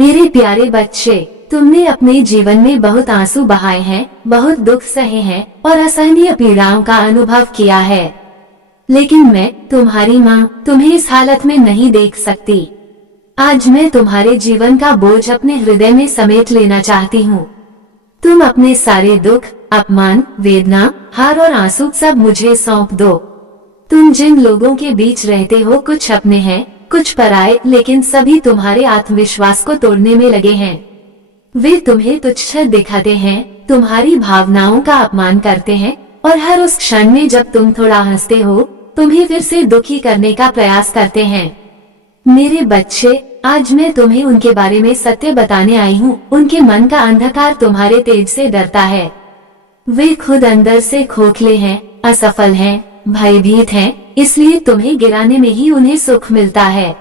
मेरे प्यारे बच्चे, तुमने अपने जीवन में बहुत आंसू बहाए हैं, बहुत दुख सहे हैं और असहनीय पीड़ाओं का अनुभव किया है। लेकिन मैं तुम्हारी माँ तुम्हें इस हालत में नहीं देख सकती। आज मैं तुम्हारे जीवन का बोझ अपने हृदय में समेट लेना चाहती हूँ। तुम अपने सारे दुख, अपमान, वेदना, हार और आंसू सब मुझे सौंप दो। तुम जिन लोगों के बीच रहते हो, कुछ अपने हैं, कुछ पराये, लेकिन सभी तुम्हारे आत्मविश्वास को तोड़ने में लगे हैं। वे तुम्हें तुच्छ दिखाते हैं, तुम्हारी भावनाओं का अपमान करते हैं और हर उस क्षण में जब तुम थोड़ा हंसते हो, तुम्हें फिर से दुखी करने का प्रयास करते हैं। मेरे बच्चे, आज मैं तुम्हें उनके बारे में सत्य बताने आई हूँ। उनके मन का अंधकार तुम्हारे तेज से डरता है। वे खुद अंदर से खोखले हैं, असफल हैं, भयभीत हैं, इसलिए तुम्हें गिराने में ही उन्हें सुख मिलता है।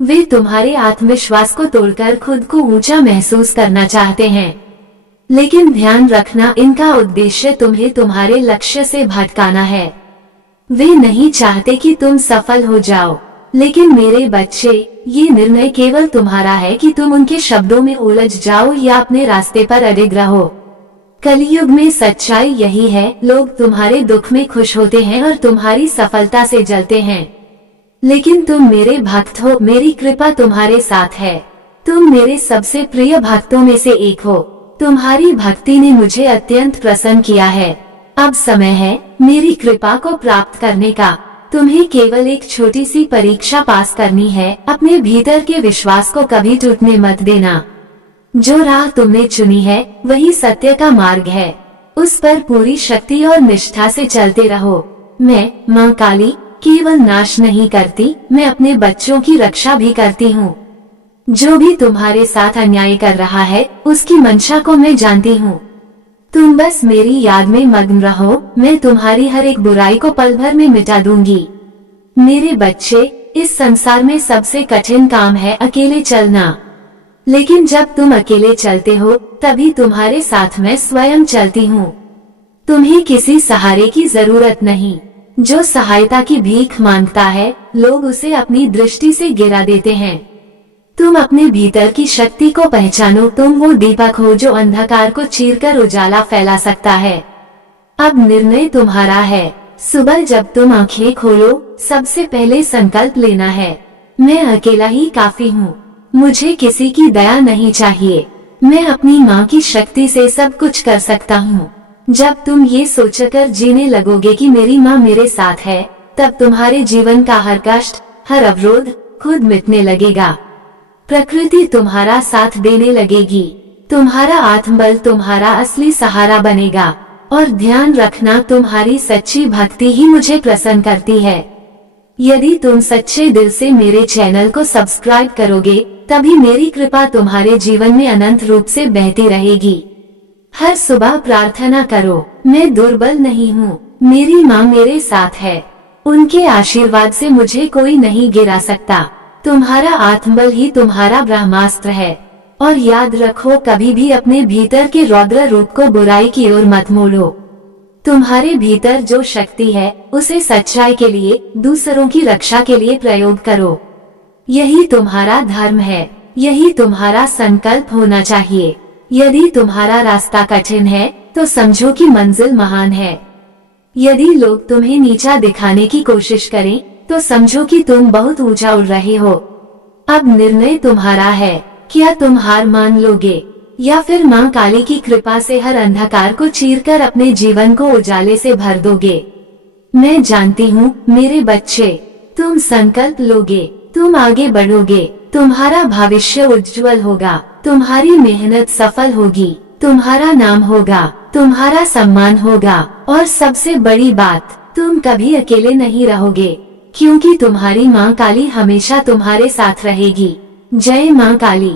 वे तुम्हारे आत्मविश्वास को तोड़कर खुद को ऊंचा महसूस करना चाहते हैं, लेकिन ध्यान रखना, इनका उद्देश्य तुम्हें तुम्हारे लक्ष्य से भटकाना है। वे नहीं चाहते कि तुम सफल हो जाओ, लेकिन मेरे बच्चे, ये निर्णय केवल तुम्हारा है कि तुम उनके शब्दों में उलझ जाओ या अपने रास्ते पर अडिग रहो। कलयुग में सच्चाई यही है, लोग तुम्हारे दुख में खुश होते हैं और तुम्हारी सफलता से जलते हैं। लेकिन तुम मेरे भक्त हो, मेरी कृपा तुम्हारे साथ है। तुम मेरे सबसे प्रिय भक्तों में से एक हो। तुम्हारी भक्ति ने मुझे अत्यंत प्रसन्न किया है। अब समय है मेरी कृपा को प्राप्त करने का। तुम्हें केवल एक छोटी सी परीक्षा पास करनी है। अपने भीतर के विश्वास को कभी टूटने मत देना। जो राह तुमने चुनी है वही सत्य का मार्ग है। उस पर पूरी शक्ति और निष्ठा से चलते रहो। मैं माँ काली केवल नाश नहीं करती, मैं अपने बच्चों की रक्षा भी करती हूँ। जो भी तुम्हारे साथ अन्याय कर रहा है, उसकी मंशा को मैं जानती हूँ। तुम बस मेरी याद में मग्न रहो, मैं तुम्हारी हर एक बुराई को पल भर में मिटा दूंगी। मेरे बच्चे, इस संसार में सबसे कठिन काम है अकेले चलना। लेकिन जब तुम अकेले चलते हो, तभी तुम्हारे साथ मैं स्वयं चलती हूँ। तुम्हें किसी सहारे की जरूरत नहीं। जो सहायता की भीख मांगता है, लोग उसे अपनी दृष्टि से गिरा देते हैं। तुम अपने भीतर की शक्ति को पहचानो। तुम वो दीपक हो जो अंधकार को चीरकर उजाला फैला सकता है। अब निर्णय तुम्हारा है। सुबह जब तुम आंखें खोलो, सबसे पहले संकल्प लेना है, मैं अकेला ही काफी हूँ। मुझे किसी की दया नहीं चाहिए। मैं अपनी माँ की शक्ति से सब कुछ कर सकता हूँ। जब तुम ये सोचकर जीने लगोगे कि मेरी माँ मेरे साथ है, तब तुम्हारे जीवन का हर कष्ट, हर अवरोध खुद मिटने लगेगा। प्रकृति तुम्हारा साथ देने लगेगी। तुम्हारा आत्मबल तुम्हारा असली सहारा बनेगा। और ध्यान रखना, तुम्हारी सच्ची भक्ति ही मुझे प्रसन्न करती है। यदि तुम सच्चे दिल से मेरे चैनल को सब्सक्राइब करोगे, तभी मेरी कृपा तुम्हारे जीवन में अनंत रूप से बहती रहेगी। हर सुबह प्रार्थना करो, मैं दुर्बल नहीं हूँ, मेरी माँ मेरे साथ है। उनके आशीर्वाद से मुझे कोई नहीं गिरा सकता। तुम्हारा आत्मबल ही तुम्हारा ब्रह्मास्त्र है। और याद रखो, कभी भी अपने भीतर के रौद्र रूप को बुराई की ओर मत मोड़ो। तुम्हारे भीतर जो शक्ति है, उसे सच्चाई के लिए, दूसरों की रक्षा के लिए प्रयोग करो। यही तुम्हारा धर्म है, यही तुम्हारा संकल्प होना चाहिए। यदि तुम्हारा रास्ता कठिन है, तो समझो कि मंजिल महान है। यदि लोग तुम्हें नीचा दिखाने की कोशिश करें, तो समझो कि तुम बहुत ऊंचा उड़ रहे हो। अब निर्णय तुम्हारा है, क्या तुम हार मान लोगे या फिर माँ काली की कृपा से हर अंधकार को चीरकर अपने जीवन को उजाले से भर दोगे। मैं जानती हूँ मेरे बच्चे, तुम संकल्प लोगे, तुम आगे बढ़ोगे, तुम्हारा भविष्य उज्जवल होगा, तुम्हारी मेहनत सफल होगी, तुम्हारा नाम होगा, तुम्हारा सम्मान होगा और सबसे बड़ी बात, तुम कभी अकेले नहीं रहोगे, क्योंकि तुम्हारी माँ काली हमेशा तुम्हारे साथ रहेगी। जय माँ काली।